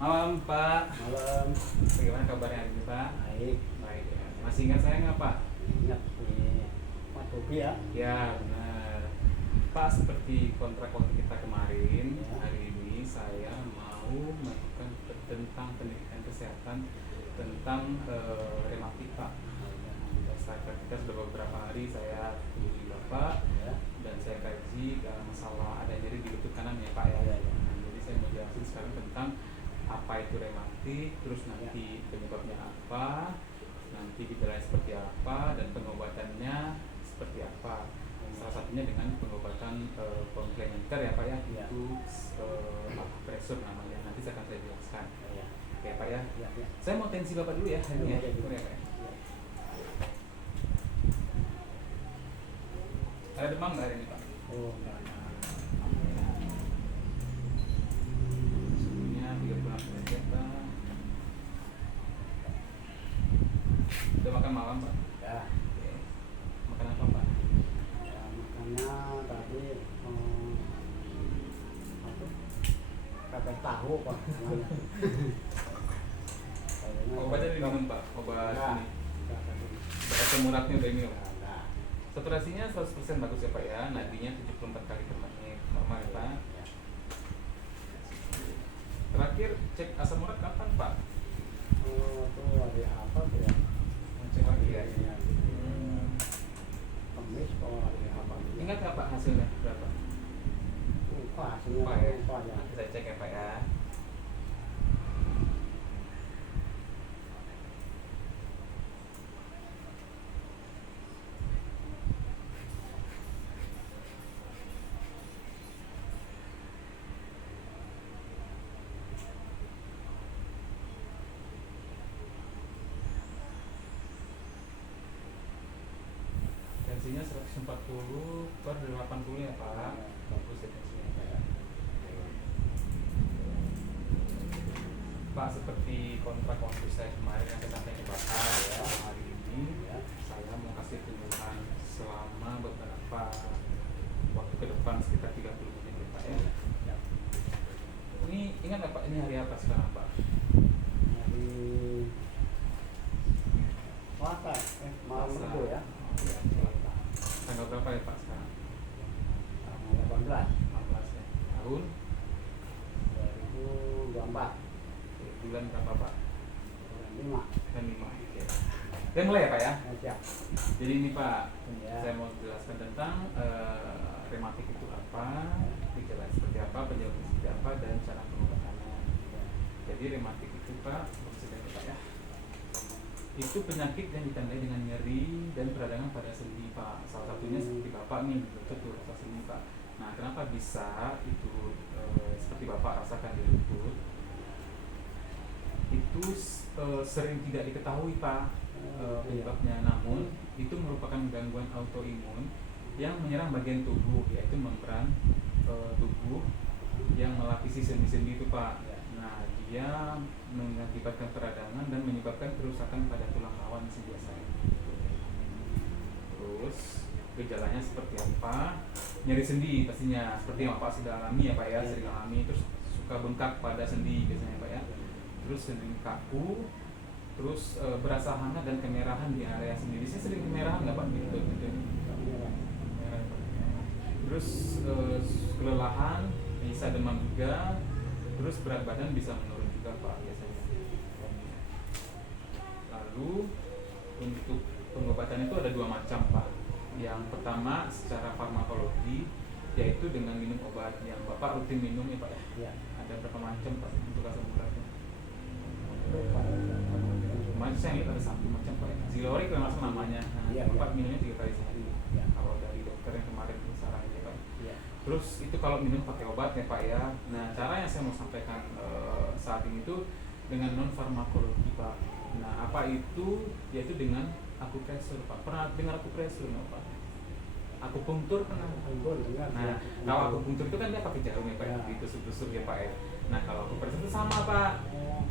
Malam Pak. Malam. Bagaimana kabarnya hari ini Pak? Baik. Baik ya. Masih ingat saya nggak Pak? Ingat nih Pak Bobi ya. Ya benar. Pak, seperti kontrak waktu kita kemarin, Ya. hari ini saya mau melakukan tentang pendidikan kesehatan tentang rematik Pak. Kita sudah beberapa hari saya hubungi Bapak Ya. dan saya kaji masalah ada nyeri di lutut kanan ya Pak ya. Ya, ya. Jadi saya mau jelasin sekarang tentang apa itu rematik, terus nanti penyebabnya apa, nanti gejalanya seperti apa, dan pengobatannya seperti apa. Salah satunya dengan pengobatan komplementer ya Pak ya, Ya. itu akupresur namanya. Nanti akan saya jelaskan. Ya. Oke Pak ya. Ya, ya. Saya mau tensi Bapak dulu ya hari ini ya. Ya, ya. Boleh ya Pak ya? Ya. Ada demam nggak hari ini Pak? Oh, enggak ada. Suhunya 36 derajat Pak. Udah makan malam Pak? Ya. Oke. Makan apa Pak? Ya, makannya tadi apa? Pepes tahu Pak. Namanya. Obatnya diminum Pak? Obat Ya. ini? Enggak tadi. Obat asam uratnya udah minum? Ada. Saturasinya 100% bagus ya Pak ya, nadinya 74 kali per menit, normal ya Pak. Ya. Terakhir cek asam urat kapan Pak? Oh, itu hari apa tuh ya? Cek lagi ya. Ya. Kamis kok hari apa? Ingat nggak Pak hasilnya berapa? Lupa hasilnya. Lupa ya? Lupa ya. Nanti saya cek ya Pak ya. Tensinya 140 per 80 ya Pak. Bagus ya tensinya Pak ya. Pak, seperti kontrak waktu saya kemarin yang kita dibahas ya, hari ini Ya. saya mau kasih tuntutan selama beberapa waktu ke depan sekitar 30 menit ya Pak ya. Ya. Ini ingat nggak Pak, ini hari apa sekarang Pak? Hari Selasa, malam Selasa. Minggu ya. Oh, ya, Selasa. Tanggal berapa ya Pak sekarang? Tanggal 18 16 ya. Tahun 2024 bulan berapa Pak? bulan 5. Dan 5. Oke. Dan mulai ya Pak ya. Ya, siap. Jadi ini Pak, Ya. saya mau jelaskan tentang rematik itu apa, gejala seperti apa, penyebabnya seperti apa, dan cara pengobatannya. Jadi rematik itu Pak, maksudnya Pak ya, itu penyakit yang ditandai dengan nyeri dan peradangan pada sendi Pak. Salah satunya seperti Bapak nih, lutut tuh rasa sendi Pak. Nah, kenapa bisa itu seperti Bapak rasakan di lutut? Itu sering tidak diketahui Pak penyebabnya, namun itu merupakan gangguan autoimun yang menyerang bagian tubuh, yaitu membran tubuh yang melapisi sendi-sendi itu Pak. Nah, dia mengakibatkan peradangan dan menyebabkan kerusakan pada tulang rawan sih biasanya. Terus gejalanya seperti apa? Nyeri sendi pastinya, seperti yang Bapak sudah alami ya Pak ya, sering alami. Terus suka bengkak pada sendi biasanya Pak ya. Terus sering kaku, terus berasa hangat dan kemerahan di area sendi. Saya sering kemerahan nggak Pak gitu? Merah, Pak. Terus kelelahan, bisa demam juga, terus berat badan bisa menurun juga Pak biasanya. Lalu untuk pengobatan itu ada 2 macam Pak. Yang pertama secara farmakologi, yaitu dengan minum obat yang Bapak rutin minum ya Pak ya. Ya. Ada berapa macam Pak untuk asam uratnya? Lupa. Kemarin saya lihat ada 1 macam Pak ya. Zilori kalau nggak salah namanya. Nah, Iya, Bapak iya. minumnya 3 kali sehari. Ya. Kalau dari dokter yang kemarin sarannya ya Pak. Ya. Terus itu kalau minum pakai obat ya Pak ya. Nah, cara yang saya mau sampaikan saat ini itu dengan non farmakologi Pak. Nah, apa itu? Yaitu dengan akupresur Pak. Pernah dengar akupresur nggak Pak? Akupunktur pernah? Anggur dengar. Nah, kalau akupunktur itu kan dia pakai jarum ya Pak, Ya. ditusuk-tusuk ya Pak ya. Nah, kalau akupresur itu sama Pak.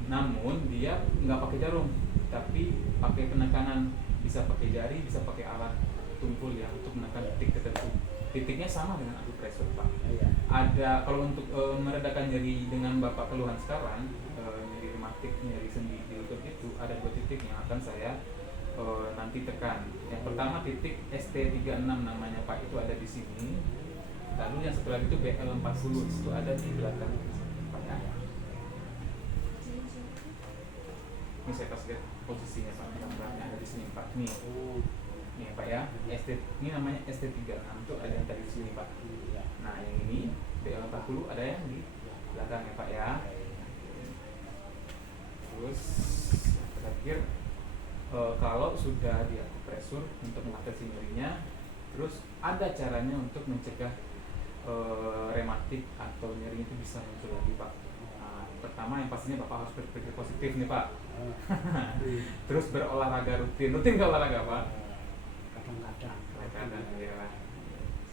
Namun dia nggak pakai jarum, tapi pakai penekanan. Bisa pakai jari, bisa pakai alat tumpul ya untuk menekan titik tertentu. Titiknya sama dengan akupresur Pak. Iya. Ada kalau untuk meredakan nyeri dengan Bapak keluhan sekarang, rematik nyeri sendi di lutut itu ada 2 titik yang akan saya nanti tekan. Yang pertama titik ST36 namanya Pak, itu ada di sini. Lalu yang satu lagi itu BL40 itu ada di belakang Pak ya. Ini saya kasih lihat posisinya Pak, gambarnya ada di sini Pak. Nih, nih Pak ya, ini namanya ST36 itu ada yang tadi di sini Pak. Nah yang ini BL40 ada yang di belakang ya Pak ya. Terus terakhir kalau sudah diakupresur untuk mengatasi nyerinya, terus ada caranya untuk mencegah rematik atau nyeri itu bisa muncul lagi Pak. Nah, pertama yang pastinya Bapak harus berpikir positif nih Pak. Terus berolahraga rutin nggak olahraga Pak? Kadang-kadang ya,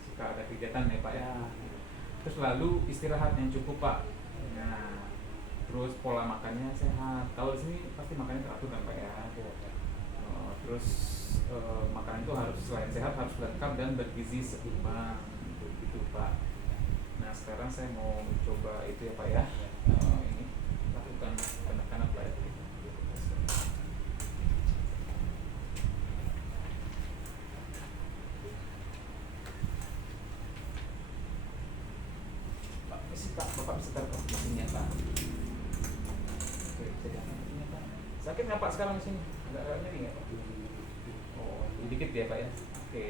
suka ada kegiatan ya Pak ya. Terus lalu istirahat yang cukup Pak. Nah, terus pola makannya sehat. Kalau di sini pasti makannya teratur kan Pak ya. Terus makanan itu harus selain sehat harus lengkap dan bergizi seimbang gitu Pak. Nah sekarang saya mau coba itu ya Pak ya. Ini lakukan penekanan pada titik. Pak, Pak, Bapak bisa taruh di sini ya Pak. Oke, bisa diangkat ini ya Pak. Sakit nggak Pak sekarang di sini? Agak nyeri nggak Pak? Oh, dikit ya Pak ya. Oke.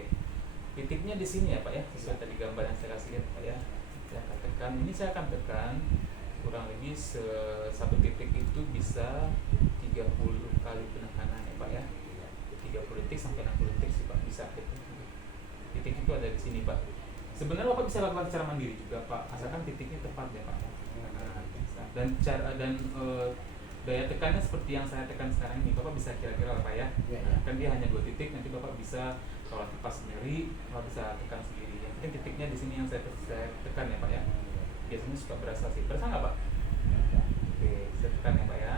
Titiknya di sini ya Pak ya, sesuai tadi gambar yang saya kasih lihat Pak ya. Saya akan tekan, ini saya akan tekan kurang lebih satu titik itu bisa 30 kali penekanan ya Pak ya. 30 detik sampai 60 detik sih Pak bisa gitu. Titik itu ada di sini Pak. Sebenarnya Bapak bisa lakukan secara mandiri juga Pak, asalkan titiknya tepat ya Pak. Dan daya tekannya seperti yang saya tekan sekarang ini, Bapak bisa kira-kira Pak ya. Kan dia hanya 2 titik, nanti Bapak bisa kalau pas nyeri, Bapak bisa tekan sendiri. Yang penting titiknya di sini yang saya tekan ya Pak ya. Biasanya suka berasa sih. Berasa nggak Pak? Oke, saya tekan ya Pak ya.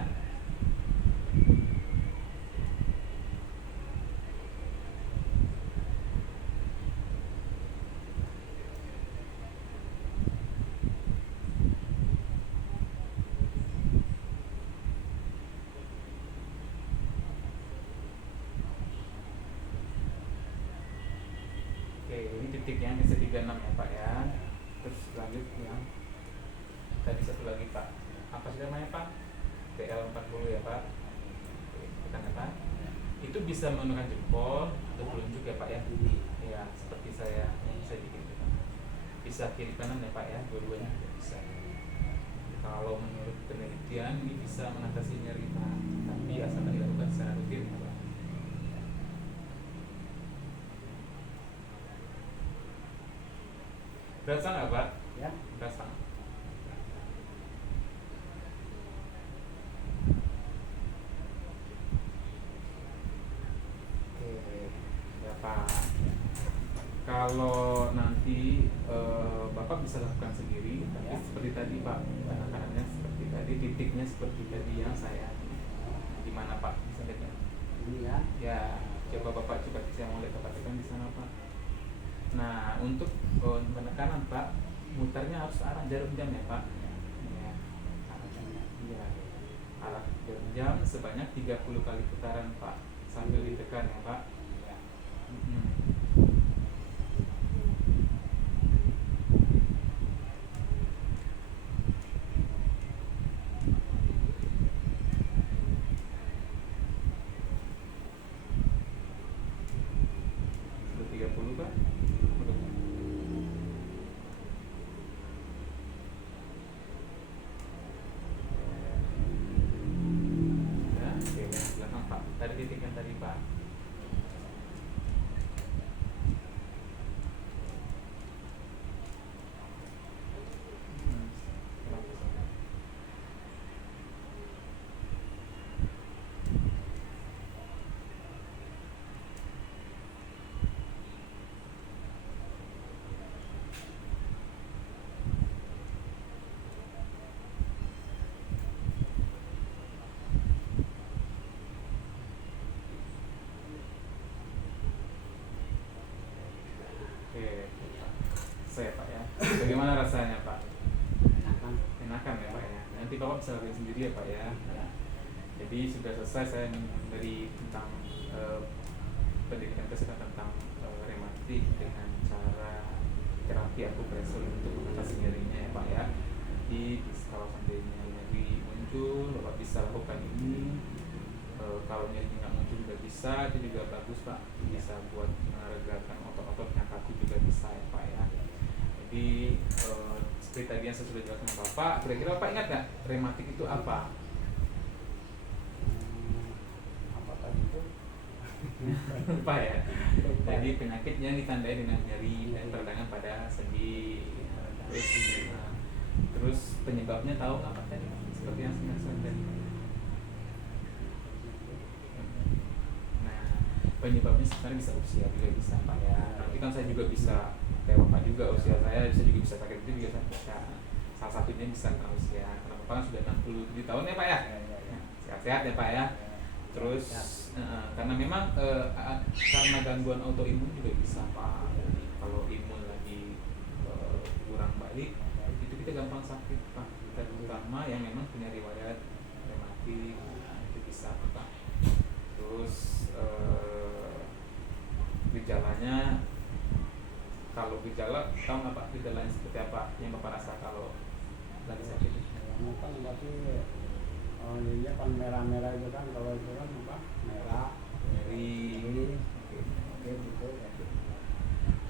Oke, ini titik yang ST36 ya Pak ya. Terus lanjut yang tadi satu lagi Pak. Apa sih namanya Pak? BL40 ya Pak. Oke, tekan ya Pak. Itu bisa menggunakan jempol atau telunjuk ya Pak ya. Ya, seperti saya yang saya bikin itu Pak. Bisa kiri kanan ya Pak ya, dua-duanya bisa. Kalau menurut penelitian ini bisa mengatasi nyeri Pak. Tapi asalkan dilakukan secara rutin ya Pak. Berasa nggak Pak? Ya. Berasa. Oke, ya Pak. Kalau nanti Bapak bisa lakukan sendiri, tapi seperti tadi Pak, penekanannya seperti tadi, titiknya seperti tadi yang saya. Gimana Pak? Bisa lihat ya? Ini ya. Ya, coba Bapak coba saya mau lihat Bapak tekan di sana Pak. Nah, untuk penekanan Pak, mutarnya harus arah jarum jam ya Pak. Ya, ya, arah jarum jam sebanyak 30 kali putaran Pak, sambil ditekan ya Pak. Sudah 30 Pak. Oke, belakang Pak. Tadi titik yang tadi Pak. Oke, saya Pak ya. Bagaimana rasanya Pak? Enakan. Enakan ya Pak ya. Nanti Bapak bisa lakukan sendiri ya Pak ya. Jadi sudah selesai saya memberi tentang pendidikan kesehatan tentang rematik dengan cara terapi akupresur untuk mengatasi nyerinya ya Pak ya. Jadi kalau seandainya nyeri muncul, Bapak bisa lakukan ini. Kalau nyeri nggak muncul juga bisa, itu juga bagus Pak. Bisa buat meregakan otot-ototnya kaki juga bisa ya Pak ya. Jadi seperti tadi yang saya sudah jelaskan Bapak, kira-kira Bapak ingat nggak rematik itu apa? Apa tadi itu? Lupa ya. Jadi penyakit yang ditandai dengan nyeri dan peradangan pada sendi. Terus penyebabnya tahu nggak Pak tadi? Seperti yang saya sampaikan tadi. Nah, penyebabnya sebenarnya bisa usia juga bisa Pak ya. Nanti kan saya juga bisa kayak Bapak juga, usia saya juga bisa sakit itu juga bisa. Salah satunya bisa karena usia. Karena Bapak kan sudah 67 tahun ya Pak ya. Sehat-sehat ya Pak ya. Terus karena memang karena gangguan autoimun juga bisa Pak. Jadi kalau imun lagi kurang baik, itu kita gampang sakit Pak. Terutama yang memang punya riwayat rematik, itu bisa Pak. Terus gejalanya, kalau gejala tahu nggak Pak gejalanya seperti apa yang Bapak rasa kalau lagi sakit? Kan berarti ininya kan merah-merah itu kan, kalau itu kan apa? Merah, Nyeri. oke gitu ya.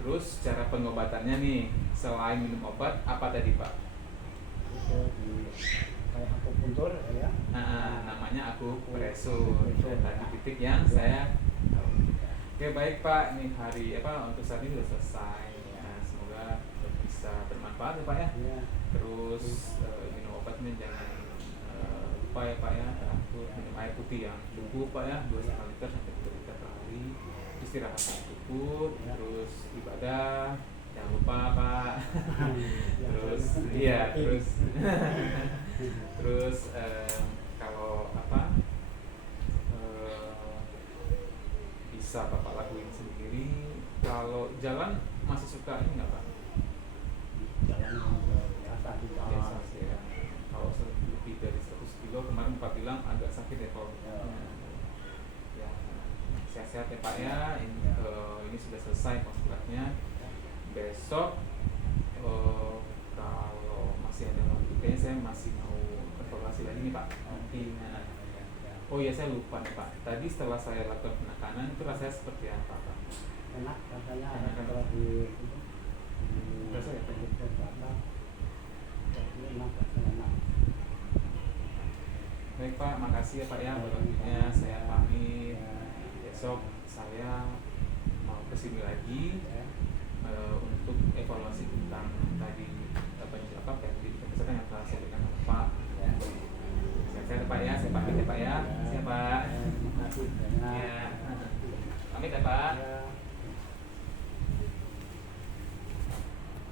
Terus cara pengobatannya nih, selain minum obat apa tadi Pak? Itu di kayak akupuntur ya. Namanya akupresur. Tadi titik yang saya tahu. Oke baik Pak, ini hari untuk saat ini sudah selesai. Ya, semoga bisa bermanfaat ya Pak ya. Iya. Terus minum obatnya jangan lupa ya Pak ya, teratur minum air putih yang cukup Pak ya, 2,5 liter sampai 3 liter per hari. Istirahat yang cukup, terus ibadah jangan lupa Pak. Terus terus kalau bisa Bapak lakuin sendiri. Kalau jalan masih suka ini nggak Pak? Jalan biasa di Biasa jalan. sih ya. Kalau lebih dari 100 kilo kemarin Bapak bilang agak sakit ya kalau ya, sehat-sehat ya Pak ya. Ini sudah selesai konsultasinya. Besok kalau masih ada waktu, kayaknya saya masih mau evaluasi lagi nih Pak. Nanti oh iya saya lupa nih Pak. Tadi setelah saya lakukan penekanan itu rasanya seperti apa Pak? Enak rasanya, Enak, kan? kalau di Rasa ya, Pak? Enak, rasanya enak. Baik Pak, makasih ya Pak ya waktunya. Saya pamit. Besok saya mau kesini lagi untuk evaluasi tentang tadi pendidikan kesehatan yang telah saya berikan kepada Pak. Sehat-sehat ya Pak ya, saya pamit ya Pak ya. Siap Pak. Terima kasih banyak. Ya. Pamit ya Pak. Ya.